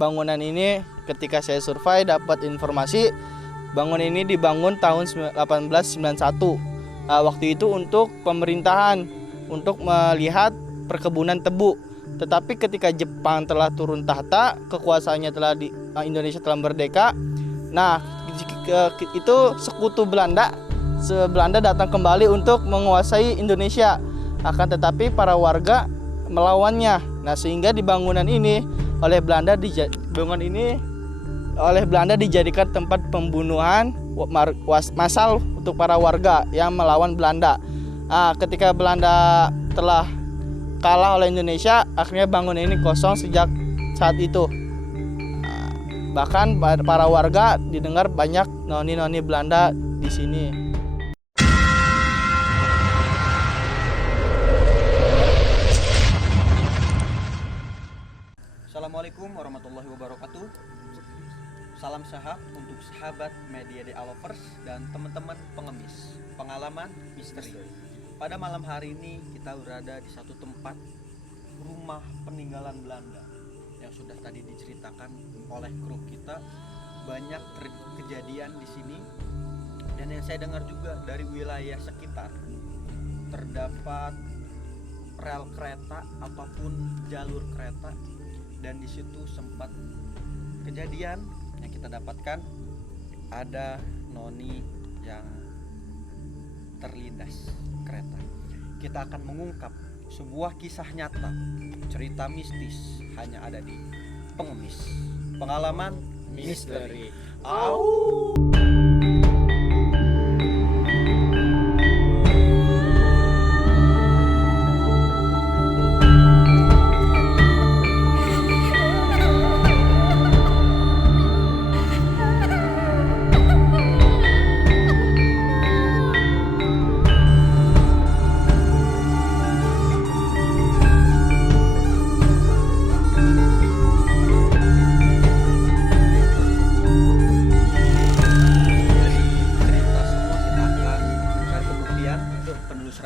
bangunan ini ketika saya survei dapat informasi bangunan ini dibangun tahun 1891. Waktu itu untuk pemerintahan untuk melihat perkebunan tebu. Tetapi ketika Jepang telah turun tahta, kekuasaannya Indonesia telah merdeka. Nah, itu sekutu Belanda datang kembali untuk menguasai Indonesia. Akan tetapi para warga melawannya. Nah, sehingga di bangunan ini oleh Belanda dijadikan tempat pembunuhan massal untuk para warga yang melawan Belanda. Ketika Belanda telah kalah oleh Indonesia, akhirnya bangunan ini kosong sejak saat itu. Bahkan para warga didengar banyak noni-noni Belanda di sini. Assalamualaikum warahmatullahi wabarakatuh. Salam sehat untuk sahabat media The Lovers dan teman-teman pengemis pengalaman misteri. Pada malam hari ini kita berada di satu tempat rumah peninggalan Belanda yang sudah tadi diceritakan oleh kru kita. Banyak kejadian di sini dan yang saya dengar juga dari wilayah sekitar terdapat rel kereta ataupun jalur kereta, dan di situ sempat kejadian yang kita dapatkan ada noni yang terlindas kereta. Kita akan mengungkap sebuah kisah nyata, cerita mistis hanya ada di Pengemis Pengalaman Misteri. Au.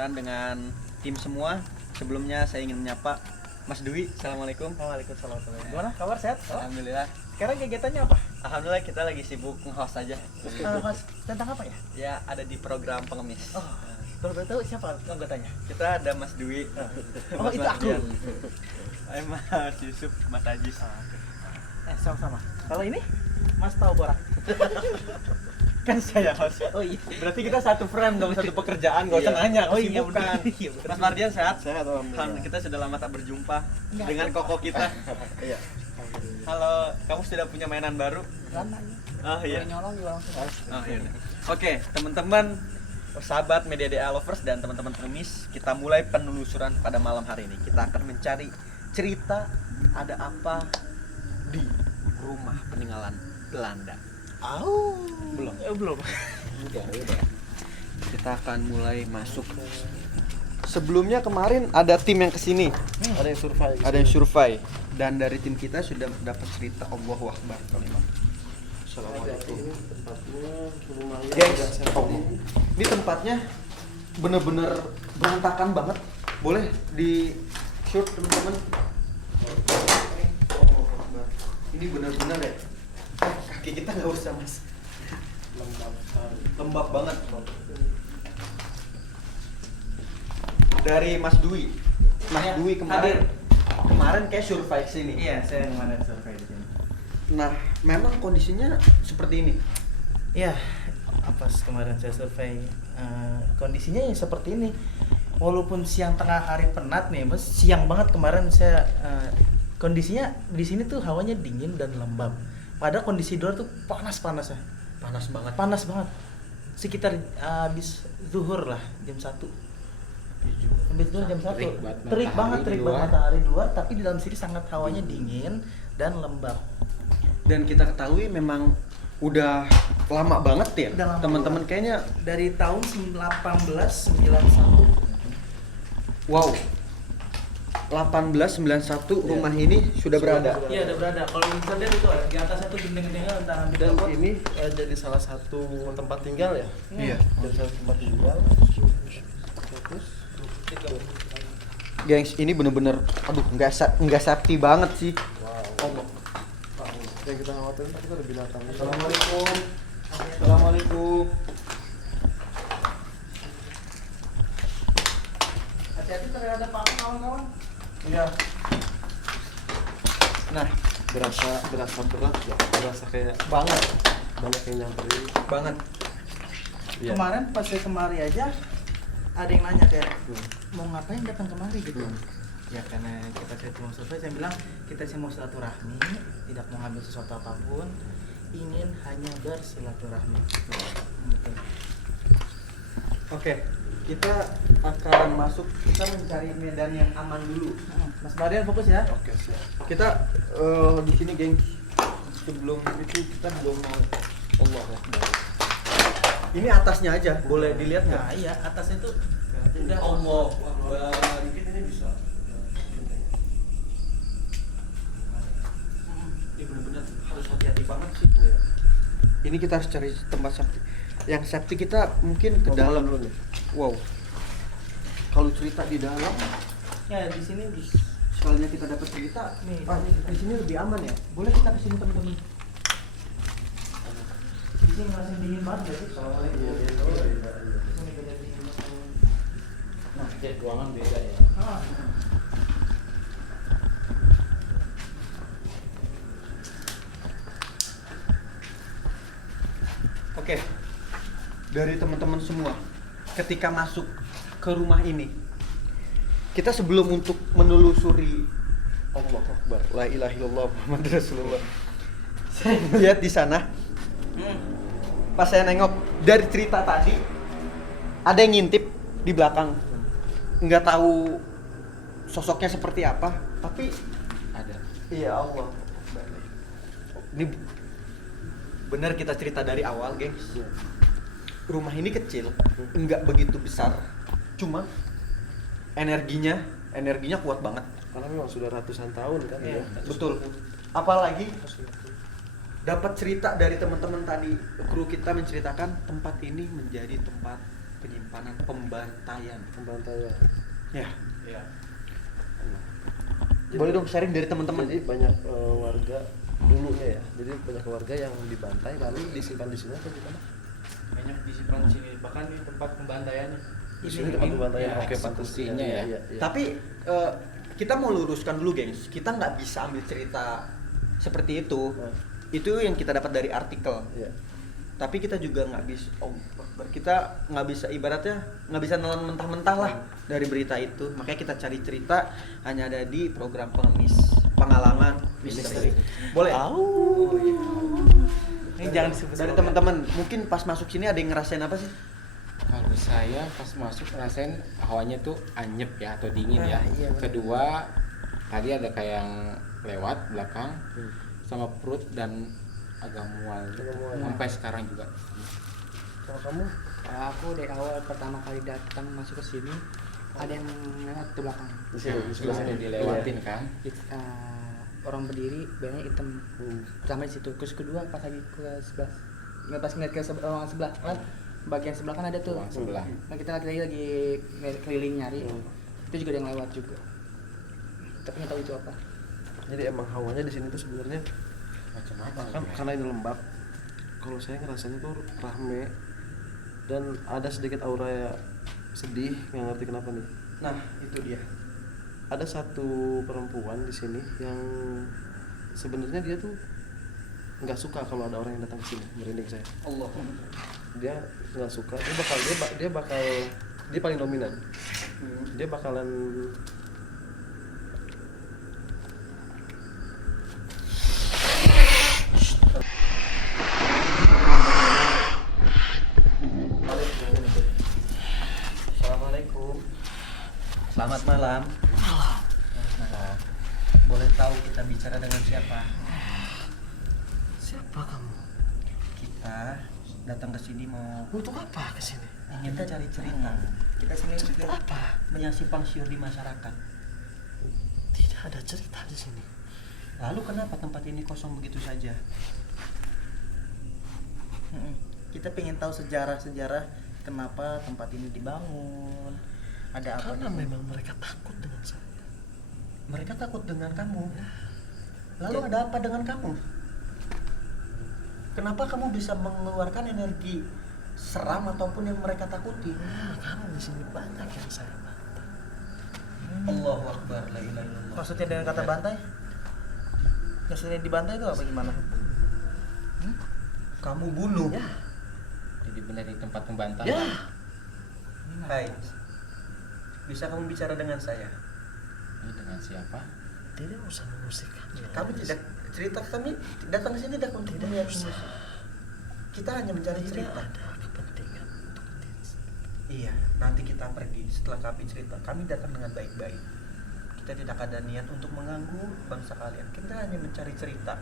Dengan tim semua. Sebelumnya saya ingin menyapa Mas Dwi. Assalamualaikum. Waalaikumsalam. Gimana kabar, sehat? Alhamdulillah. Sekarang kegiatannya apa? Alhamdulillah kita lagi sibuk nge-host aja. Mas, tentang apa ya? Ya ada di program Pengemis. Oh, kalau boleh tahu siapa anggotanya? Kita ada Mas Dwi. Oh, itu aku. Mas Yusuf, Mas Ajis. Sama-sama. Kalau ini Mas tahu Borak. Kan saya host. Oh iya. Berarti kita satu frame dong, satu pekerjaan, gak usah nanya. Oh iya, bukan. Iya, Mas Mardian sehat? Sehat, alhamdulillah. Kita sudah lama tak berjumpa dengan koko kita. Iya. Halo, kamu sudah punya mainan baru? Oh iya. Nyolong juga langsung. Oh iya. Oke, teman-teman, sahabat media The Lovers dan teman-teman pengemis, kita mulai penelusuran pada malam hari ini. Kita akan mencari cerita ada apa di rumah peninggalan Belanda. Belum. Belum. Udah. Kita akan mulai masuk. Sebelumnya kemarin ada tim yang kesini. Ada yang survei. Ada yang survei. Dan dari tim kita sudah dapat cerita Allahu Akbar kalimat. Assalamualaikum. Guys, ini tempatnya bener-bener berantakan banget. Boleh di shoot teman-teman. Ini bener-bener ya. Kaki kita nggak usah mas. Lembab banget. Dari Mas Dwi. Dwi kemarin kayak survei sini. Iya, saya kemarin survei di sini. Nah, memang kondisinya seperti ini. Iya, apa kemarin saya survei kondisinya ya seperti ini. Walaupun siang tengah hari penat nih, Mas, siang banget kemarin saya kondisinya di sini tuh hawanya dingin dan lembab. Padahal kondisi luar tuh panas ya. Panas banget. Sekitar habis zuhur lah, jam 1. Habis zuhur jam 1. Terik banget matahari di luar, tapi di dalam sini sangat hawanya dingin dan lembab. Dan kita ketahui memang udah lama banget ya. Teman-teman kayaknya dari tahun 1891. Wow. 1891 rumah ini sudah berada. Iya, udah berada. Kalau bisa lihat itu ada di atas satu gendeng-gendengnya antara dan ini jadi salah satu tempat tinggal ya. Iya. Jadi salah satu tempat tinggal. Terus Gengs, ini bener-bener aduh nggak safety banget sih. wow. Yang kita khawatirin tapi itu ada binatang. Assalamualaikum. Assalamualaikum. Hati-hati terhadap apa kawan-kawan. Iya. Nah, Berasa berat ya. Berasa kayak banget, banyak yang nyamperin. banget. Iya. Kemarin pas saya kemari aja ada yang nanya kayak mau ngapain datang kemari gitu. Ya karena kita mau survei, saya bilang kita sih mau silaturahmi, tidak mau ngambil sesuatu apapun, ingin hanya bersilaturahmi. Betul. Oke, kita akan masuk. Kita mencari medan yang aman dulu. Mas Barian fokus ya. Oke, siap. Kita di sini, geng. Sebelum itu kita belum mau. Allah Akbar. Ini atasnya aja, boleh dilihat nggak? Nah iya, atas itu udah Allah Akbar. Mungkin ini bisa. Ini benar-benar harus hati-hati banget sih. Iya. Ini kita harus cari tempat safety. Yang safety kita mungkin ke dalam. dulu nih. Wow. Kalau cerita di dalam, ya di sini sekalinya kita dapat cerita, Nih, di sini lebih aman ya. Boleh kita ke sini teman-teman. di sini masih dingin banget ya sih. Iya. Sini beda dingin banget. Nah, ruangan beda ya. Ah. Oke. Dari teman-teman semua, ketika masuk ke rumah ini, kita sebelum untuk menelusuri Allah Akbar, la ilaha illallah Muhammad Rasulullah. Saya melihat di sana, pas saya nengok dari cerita tadi, ada yang ngintip di belakang. Nggak tahu sosoknya seperti apa, tapi Ada. iya Allah. Ini benar kita cerita dari awal, gengs. Rumah ini kecil, nggak begitu besar, cuma energinya kuat banget. Karena memang sudah ratusan tahun kan Iya. ya. Betul. Apalagi dapat cerita dari teman-teman tadi, kru kita menceritakan tempat ini menjadi tempat penyimpanan pembantaian. Pembantaian. Ya. Iya. Boleh dong sharing dari teman-teman. Jadi banyak warga dulunya ya. Jadi banyak warga yang dibantai lalu disimpan di sini atau di mana? Banyak disimpan di sini, bahkan di tempat pembantaiannya. Di sini tempat pembantaian. ya, Oke, pantas. eksekusinya ya. Iya. Tapi kita mau luruskan dulu, gengs. Kita nggak bisa ambil cerita seperti itu. Itu yang kita dapat dari artikel. Iya. Tapi kita juga nggak bisa, kita nggak bisa, ibaratnya nggak bisa nelan mentah-mentah lah dari berita itu. Makanya kita cari cerita hanya ada di program pengemis pengalaman misteri. Boleh? Ini jangan disebut Dari teman-teman, mungkin pas masuk sini ada yang ngerasain apa sih? Kalau saya pas masuk ngerasain hawanya tuh anyep ya atau dingin ya. Iya, benar. Kedua tadi ada kayak yang lewat belakang sama perut dan agak mual. Agak mual. Sampai sekarang juga. Kalau kamu Aku dari awal pertama kali datang masuk ke sini ada yang lewat di belakang. di sini di Setelah sini. ada dilewatin kan. Orang berdiri banyak hitam. Pertama di situ. Terus kedua pas lagi ke sebelah, nggak pas ngeliat ke ruangan sebelah kan, bagian sebelah kan ada tuh. Ruang sebelah. Nah kita lagi keliling nyari. Itu juga ada yang lewat juga. Tapi nggak tahu itu apa. Jadi emang hawanya di sini tuh sebenarnya Macam apa? kan karena ini lembab. Kalau saya ngerasanya tuh rame dan ada sedikit aura ya sedih, nggak ngerti kenapa nih. Nah, itu dia. Ada satu perempuan di sini yang sebenarnya dia tuh nggak suka kalau ada orang yang datang ke sini, merinding saya. Allah. Dia nggak suka, dia paling dominan. Dia bakalan Assalamualaikum. Selamat malam. Malam. Boleh tahu kita bicara dengan siapa? siapa kamu? Kita datang ke sini mau Untuk apa kesini? ingin mencari cerita. Kita sini Cerita apa? menyasimpang siur di masyarakat. Tidak ada cerita di sini. Lalu kenapa tempat ini kosong begitu saja? Kita pengen tahu sejarah-sejarah kenapa tempat ini dibangun. Ada apa? Karena di sini? memang mereka takut dengan saya. Mereka takut dengan kamu. Lalu ada apa dengan kamu? Kenapa kamu bisa mengeluarkan energi seram ataupun yang mereka takuti? Karena di sini banyak yang saya bantai. Allahu Akbar, la ilaha illallah. Maksudnya dengan kata bantai? Maksudnya dibantai itu apa gimana? Kamu bunuh. Jadi benar di tempat pembantayan. Ya. Hai. Bisa kamu bicara dengan saya? Ini dengan siapa? Tidak usah mengusik kami. Kami tidak cerita, kami datang ke sini tidak untuk melihat musik. Kita hanya mencari cerita. Ada kepentingan untuk Iya, nanti kita pergi setelah kami cerita. Kami datang dengan baik-baik. Kita tidak ada niat untuk mengganggu bangsa kalian. Kita hanya mencari cerita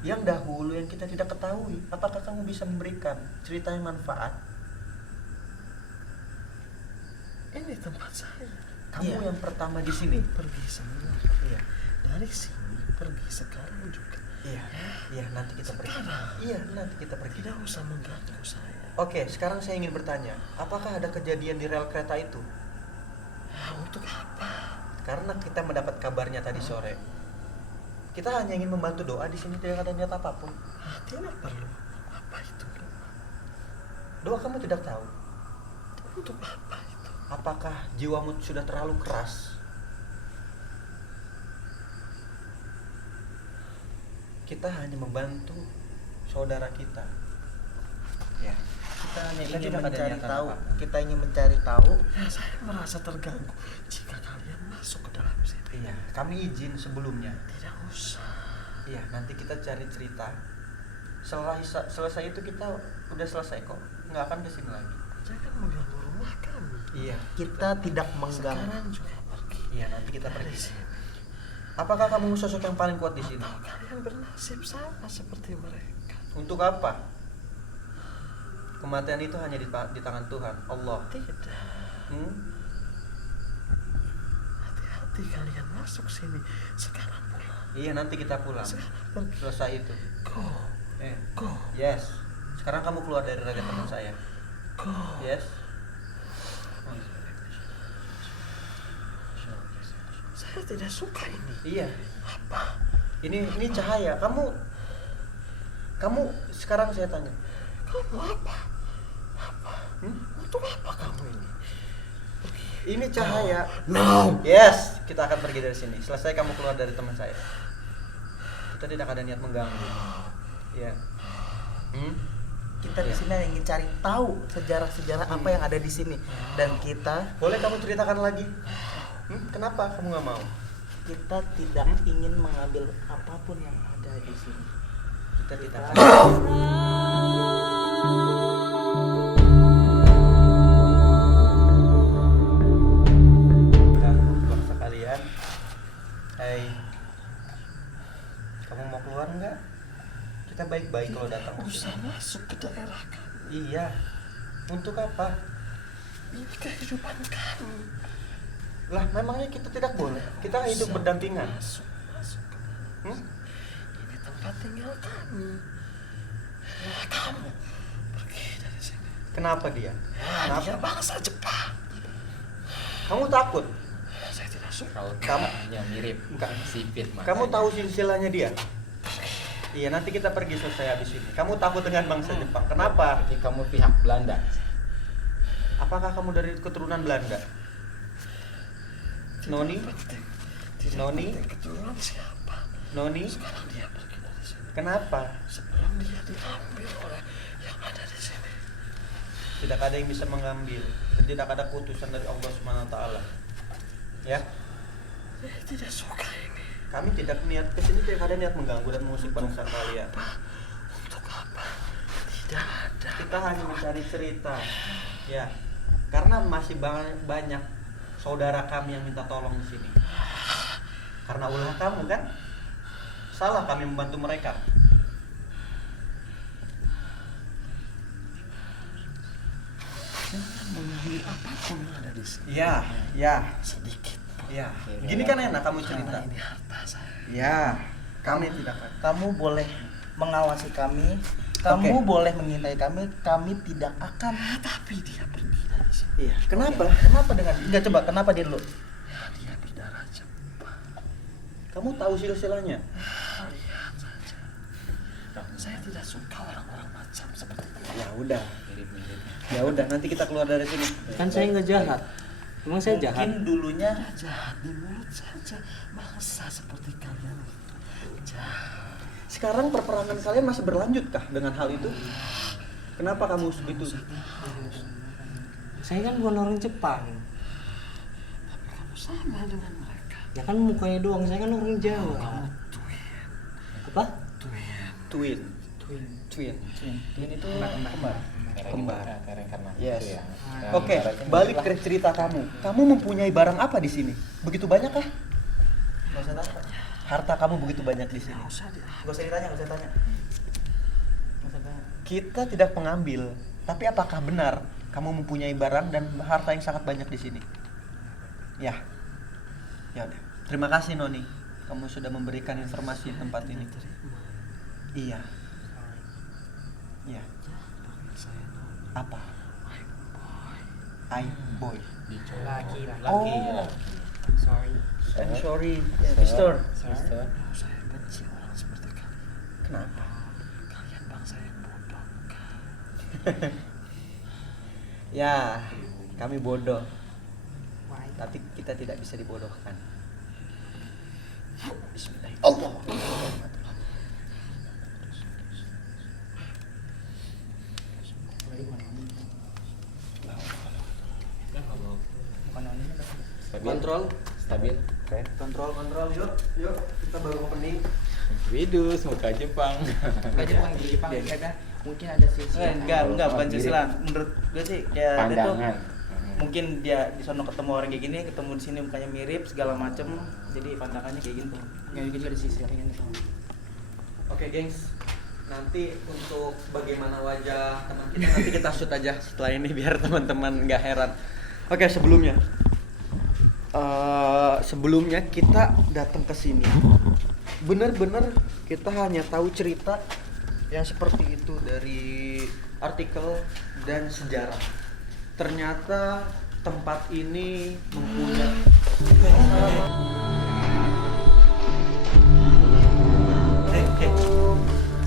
yang dahulu yang kita tidak ketahui. Apakah kamu bisa memberikan cerita yang manfaat? ini tempat saya. Kamu Iya. yang pertama di sini. Pergi semua. Iya, Dari sini pergi sekarang juga. iya, iya. Nanti kita pergi. Iya, nanti kita pergi. Tidak usah mengganggu saya. Oke, sekarang saya ingin bertanya, apakah ada kejadian di rel kereta itu? Untuk apa? Karena kita mendapat kabarnya tadi sore. Kita hanya ingin membantu doa di sini, tidak ada niat apapun. Tidak perlu. Apa itu? Doa kamu tidak tahu. Untuk apa itu? Apakah jiwamu sudah terlalu keras? Kita hanya membantu saudara kita. Ya, kita hanya Kita ingin tidak mencari mencari tahu. tahu. Kita ingin mencari tahu. Ya, saya merasa terganggu jika kalian masuk ke dalam sini. Iya, kami izin sebelumnya. Tidak usah. Iya, nanti kita cari cerita. Selesai itu kita udah selesai kok. Nggak akan kesini lagi. Jangan mengganggu rumah kami. Iya, Kita tidak mengganggu. Sekarang juga pergi. iya nanti kita Dari pergi. sini. Apakah kamu sosok yang paling kuat di sini? Atau kalian bernasib sama seperti mereka? Untuk apa? Kematian itu hanya di tangan Tuhan, Allah. Tidak. Hmm? Hati-hati kalian masuk sini. Sekarang pulang. Iya, nanti kita pulang. Sekarang pergi. Selesai itu. Go. Go. Yes. Sekarang kamu keluar dari raga teman saya. Go. Yes. Saya tidak suka ini. Iya. Apa? Ini cahaya. Kamu sekarang saya tanya. Kamu apa? Hmm? Untuk apa kamu ini? Ini cahaya. No. Yes, kita akan pergi dari sini. Selesai kamu keluar dari teman saya. Kita tidak ada niat mengganggu. Iya. Hmm? Kita di sini ingin cari tahu sejarah-sejarah apa yang ada di sini, dan kita Boleh kamu ceritakan lagi? Kenapa kamu nggak mau? tidak ingin mengambil apapun yang ada di sini. Kita tidak akan. Bangsa kalian. Hai. Kamu mau keluar nggak? Kita baik-baik kalau datang ke Usah sini. masuk ke daerah kami. Iya. Untuk apa? Ini kehidupan kami. Lah, memangnya kita tidak boleh? Kita hidup Usah berdampingan. Masuk. Hmm? Ini tempat tinggal kami. Kamu pergi dari sini. Kenapa dia? Dia Kenapa? bangsa Jepang. Kamu takut? Saya tidak suka. Rautnya mirip. Enggak. Sipit Kamu makanya. tahu silsilahnya dia? Iya, nanti kita pergi selesai habis ini. Kamu takut dengan bangsa Jepang. Kenapa? Berarti kamu pihak Belanda. Apakah kamu dari keturunan Belanda? Noni? Tidak Noni? penting keturunan siapa. Noni? Sekarang dia pergi dari sini. Kenapa? Sebelum dia diambil oleh yang ada di sini. Tidak ada yang bisa mengambil. Dan tidak ada putusan dari Allah Subhanahu wa taala. Ya. Saya tidak suka ini. Kami tidak niat kesini, tidak ada niat mengganggu dan mengusik bangsa kalian. Untuk apa? Tidak ada. Kita hanya mencari cerita. Ya. Karena masih banyak saudara kami yang minta tolong di sini. Karena ulah kamu kan? Salah kami membantu mereka. Jangan mengambil apapun yang ada di sini. Iya, ya, Sedikit. ya. Gini kan enak kamu cerita. Karena ini harta saya. Ya, kami tidak akan. Kamu boleh mengawasi kami, kamu boleh mengintai kami tidak akan. Tapi dia pergi dari sini. Iya. Kenapa? Kenapa dengan enggak, coba kenapa dia dulu? Ya, dia berdarah Jepang. Kamu tahu silsilahnya? Lihat saja. Saya tidak suka orang-orang macam seperti itu. Ya udah. Ya udah, nanti kita keluar dari sini. Kan saya nggak jahat. Emang saya jahat? Mungkin dulunya Jahat di mulut saja, masa seperti kalian jahat. Sekarang perperangan kalian masih berlanjut kah dengan hal itu? Kenapa kamu begitu? Saya kan bukan orang Jepang. Kamu sama dengan mereka. Ya kan mukanya doang, saya kan orang Jawa. Kamu Apa? Twin. Twin itu Kembar. Reinkarnasi Yes. ya. Oke, balik ke cerita kamu. Kamu mempunyai barang apa di sini? Begitu banyak kah? nggak usah tanya. Harta kamu begitu banyak di sini. Nggak usah ditanya, nggak usah tanya. Nggak usah tanya. Kita tidak pengambil, tapi apakah benar kamu mempunyai barang dan harta yang sangat banyak di sini? Ya. Ya udah. Terima kasih Noni. Kamu sudah memberikan informasi di tempat ini. Iya. Iya. Apa? I boy. laki. Oh, Sorry. I'm sorry, sister. Sister. saya benci orang seperti kalian. Kenapa? Kalian bangsa yang bodoh. Ya, kami bodoh, Why? tapi kita tidak bisa dibodohkan. Bismillahirrahmanirrahim. Allah. Stabil. Kontrol. Stabil. Oke. Kontrol, yuk, kita baru opening. Widus, muka Jepang. Aja bukan di Jepang ada mungkin ada sisi. Enggak, Pancasila. Menurut gue sih kayak dia tuh Pandangan. mungkin dia di sono ketemu orang kayak gini, ketemu di sini mukanya mirip segala macem, jadi pandangannya kayak gitu. Nggak juga ada sisi lain gitu. Oke, gengs. Nanti untuk bagaimana wajah teman kita nanti kita shoot aja setelah ini biar teman-teman nggak heran. Oke, sebelumnya kita datang ke sini. Bener-bener kita hanya tahu cerita yang seperti itu dari artikel dan sejarah. Ternyata tempat ini mempunyai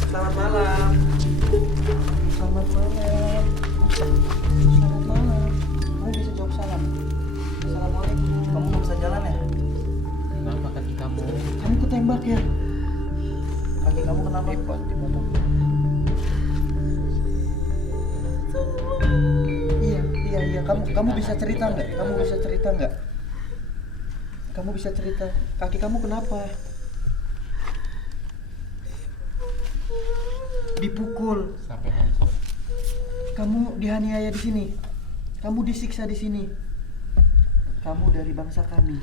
Selamat malam. Selamat malam. Selamat malam. Kamu bisa jawab salam. Assalamualaikum. Kamu nggak bisa jalan ya? Kenapa kaki kamu? Kamu ketembak ya? Kaki kamu kenapa? Iya. Kamu bisa cerita nggak? Kamu bisa cerita. Kaki kamu kenapa? Dipukul. Sampai hancur. Kamu dianiaya di sini. Kamu disiksa di sini. Kamu dari bangsa kami.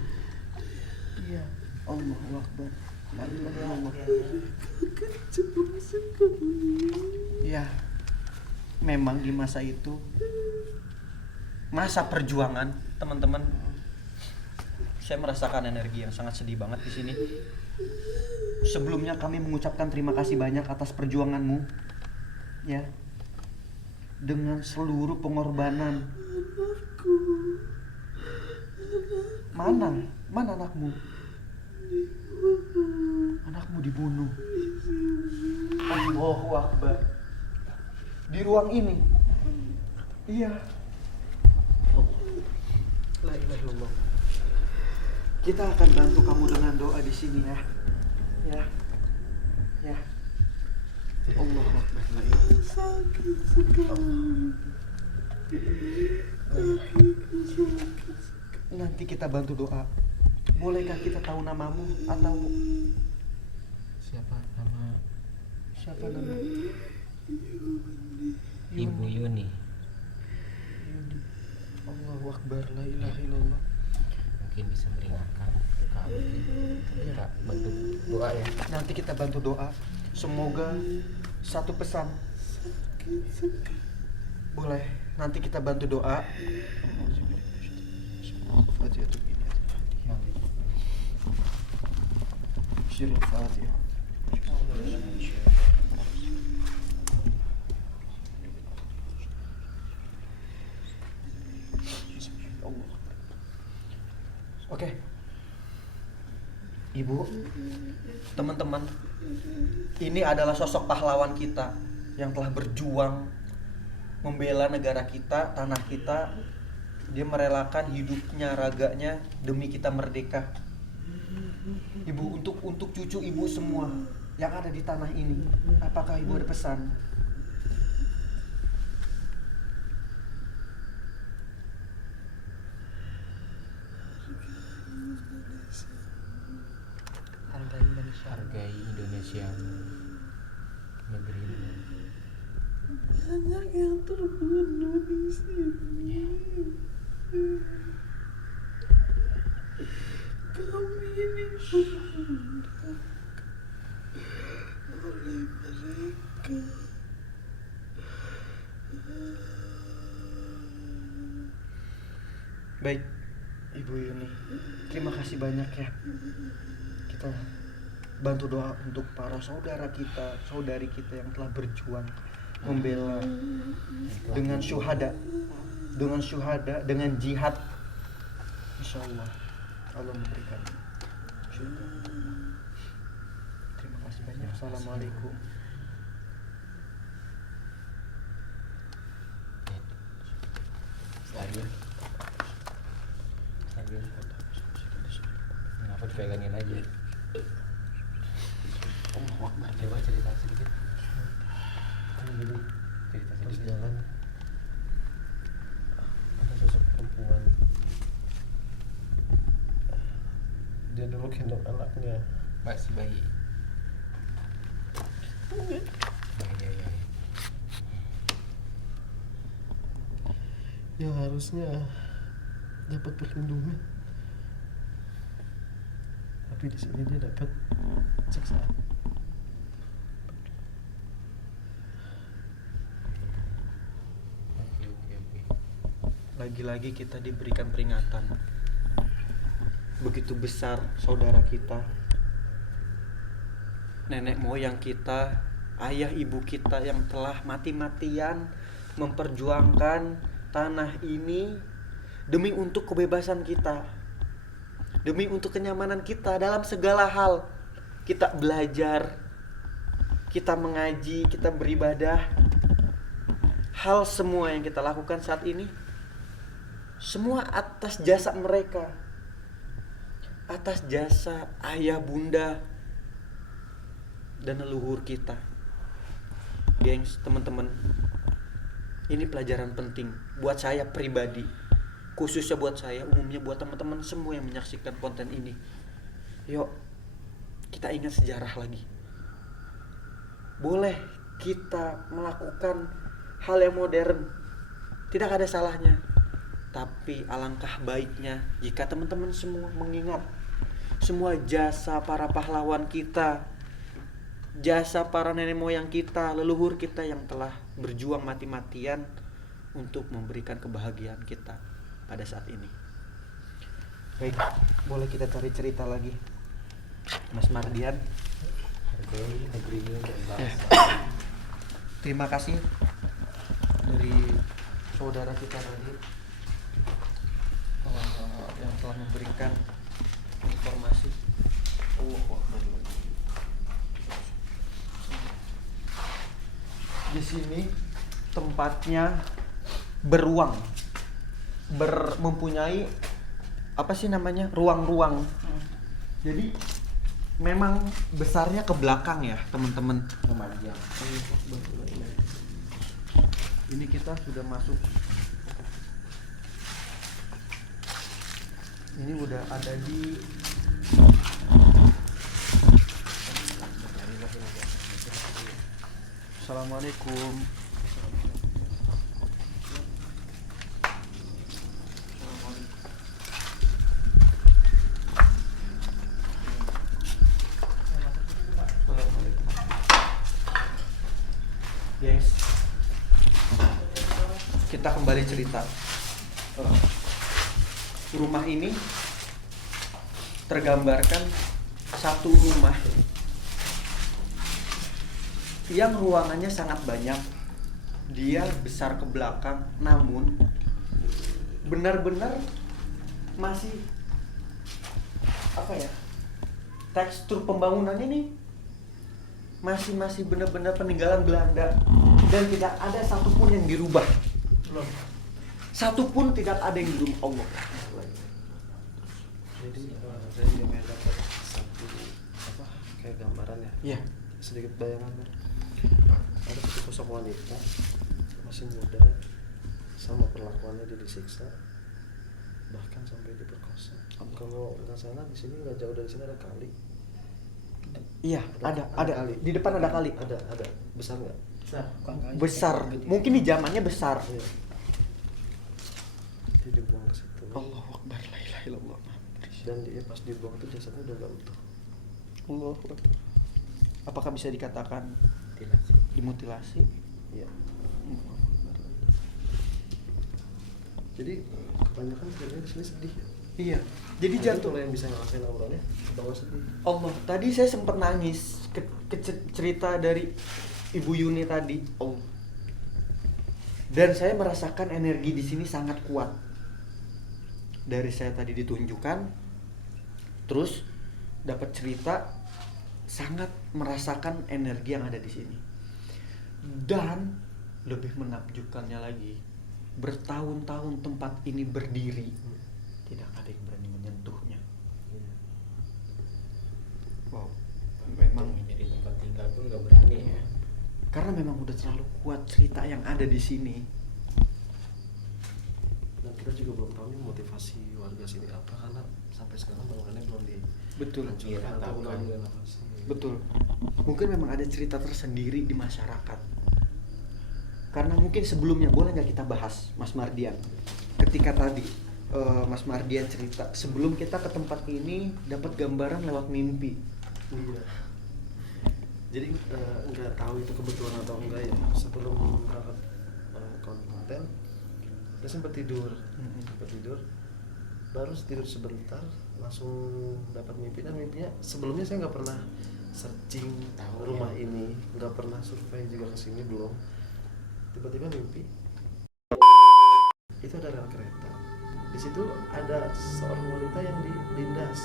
Iya. Allahu Akbar. La ilaha illallah. Ya. Memang di masa itu masa perjuangan, teman-teman. Saya merasakan energi yang sangat sedih banget di sini. Sebelumnya kami mengucapkan terima kasih banyak atas perjuanganmu. Ya. Dengan seluruh pengorbanan. Mana anakmu? Anakmu dibunuh. Allahu Akbar. Di ruang ini. Iya. La ilaha illallah. Kita akan bantu kamu dengan doa di sini ya. Ya. Allahu Akbar. La ilaha illallah. Nanti kita bantu doa. Bolehkah kita tahu namamu atau Siapa nama siapa nama? Ibu Yuni? Allahu Akbar. La ilaha illallah. Mungkin bisa meringankan kamu. Kita bantu doa ya. Nanti kita bantu doa. Semoga satu pesan. Boleh. Nanti kita bantu doa. Bismillahirrahmanirrahim. Oke. Ibu, teman-teman, Ini adalah sosok pahlawan kita yang telah berjuang membela negara kita, tanah kita. Dia merelakan hidupnya, raganya demi kita merdeka. Ibu, untuk cucu ibu semua yang ada di tanah ini, apakah ibu ada pesan? Hargai Indonesia. Hargai Indonesia, negerimu. Banyak yang terbunuh di sini. Kami ini dibunuh oleh mereka. Baik, Ibu Yuni, terima kasih banyak ya. Kita bantu doa untuk para saudara kita, saudari kita yang telah berjuang membela dengan syuhada, dengan jihad. Insya Allah Allah memberikan syurga. Terima kasih banyak. Assalamualaikum. Stabil. Kenapa dipegangin aja? Coba cerita sedikit. Cerita Pas sedikit. jalan ada sosok perempuan. Dia dulu gendong anaknya. Masih bayi. Bayi ya. Yang harusnya dapat perlindungan, tapi di sini dia dapat siksaan. Oke. Lagi-lagi kita diberikan peringatan. Begitu besar saudara kita, nenek moyang kita, ayah ibu kita yang telah mati-matian memperjuangkan tanah ini demi untuk kebebasan kita, demi untuk kenyamanan kita dalam segala hal. Kita belajar, kita mengaji, kita beribadah. Hal semua yang kita lakukan saat ini semua atas jasa mereka, atas jasa ayah, bunda, dan leluhur kita. Gengs, teman-teman, ini pelajaran penting buat saya pribadi, khususnya buat saya, umumnya buat teman-teman semua yang menyaksikan konten ini. Yuk, kita ingat sejarah lagi. Boleh kita melakukan hal yang modern, tidak ada salahnya. Tapi alangkah baiknya jika teman-teman semua mengingat semua jasa para pahlawan kita, jasa para nenek moyang kita, leluhur kita yang telah berjuang mati-matian untuk memberikan kebahagiaan kita pada saat ini. Baik, boleh kita cari cerita lagi, Mas Mardian. Hargai negerimu dan bangsa. Terima kasih dari saudara kita tadi yang telah memberikan informasi. Di sini tempatnya beruang, mempunyai apa sih namanya, ruang-ruang. Jadi memang besarnya ke belakang ya teman-teman. Memanjang. Ini kita sudah masuk. Ini udah ada di Assalamualaikum. Yes. Kita kembali cerita. Rumah ini tergambarkan satu rumah yang ruangannya sangat banyak. Dia besar ke belakang, namun benar-benar masih apa ya, tekstur pembangunannya nih masih benar-benar peninggalan Belanda dan tidak ada satupun yang dirubah. Satupun tidak ada yang dirubah Allah. Jadi saya juga kayak dapat satu apa kayak gambaran ya. Iya. Sedikit bayangan. Ada satu sosok wanita masih muda, sama perlakuannya dia disiksa, bahkan sampai diperkosa. Kalau nggak salah di sini nggak jauh dari sini ada kali. Iya, ada kali. di depan ada kali. Ada besar nggak? Besar. Mungkin di zamannya besar. Iya. Dia dibuang ke situ. Allahu Akbar, la ilaha illallah. Dan dia pas dibuang itu jasadnya udah nggak utuh. Allahu Akbar. Apakah bisa dikatakan dimutilasi? Iya. Jadi kebanyakan filmnya di sini sedih ya. Iya. Jadi Ada jatuh. kalau yang bisa ngerasain auranya bawa sedih. Allah, tadi saya sempat nangis ke cerita dari Ibu Yuni tadi. Oh. Dan saya merasakan energi di sini sangat kuat. Dari saya tadi ditunjukkan, terus dapat cerita, sangat merasakan energi yang ada di sini. Dan lebih menakjubkannya lagi, bertahun-tahun tempat ini berdiri, tidak ada yang berani menyentuhnya. Wow, memang Jadi tempat tinggal pun nggak berani ya. karena memang udah terlalu kuat cerita yang ada di sini. Dan kita juga belum tahu nih motivasi warga sini apa, karena sampai sekarang bangunannya belum Betul. dihancurkan atau belum Diratakan. direnovasi. Betul. Mungkin memang ada cerita tersendiri di masyarakat. Karena mungkin sebelumnya boleh nggak kita bahas, Mas Mardian? Ketika tadi Mas Mardian cerita, sebelum kita ke tempat ini dapat gambaran lewat mimpi. Iya. Jadi nggak tahu itu kebetulan atau enggak ya. Sebelum berangkat konten, saya sempat tidur, baru tidur sebentar, langsung dapat mimpi. Dan mimpinya sebelumnya saya nggak pernah searching Tahu rumah ya. ini, nggak pernah survei juga ke sini belum. Tiba-tiba mimpi itu ada rel kereta. Di situ ada seorang wanita yang dilindas.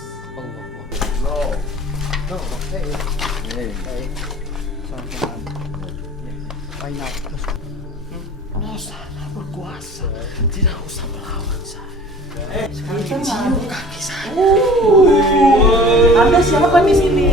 No, hey. Banyak. No sana berkuasa, tidak usah melawan saya. Anda siapa di sini?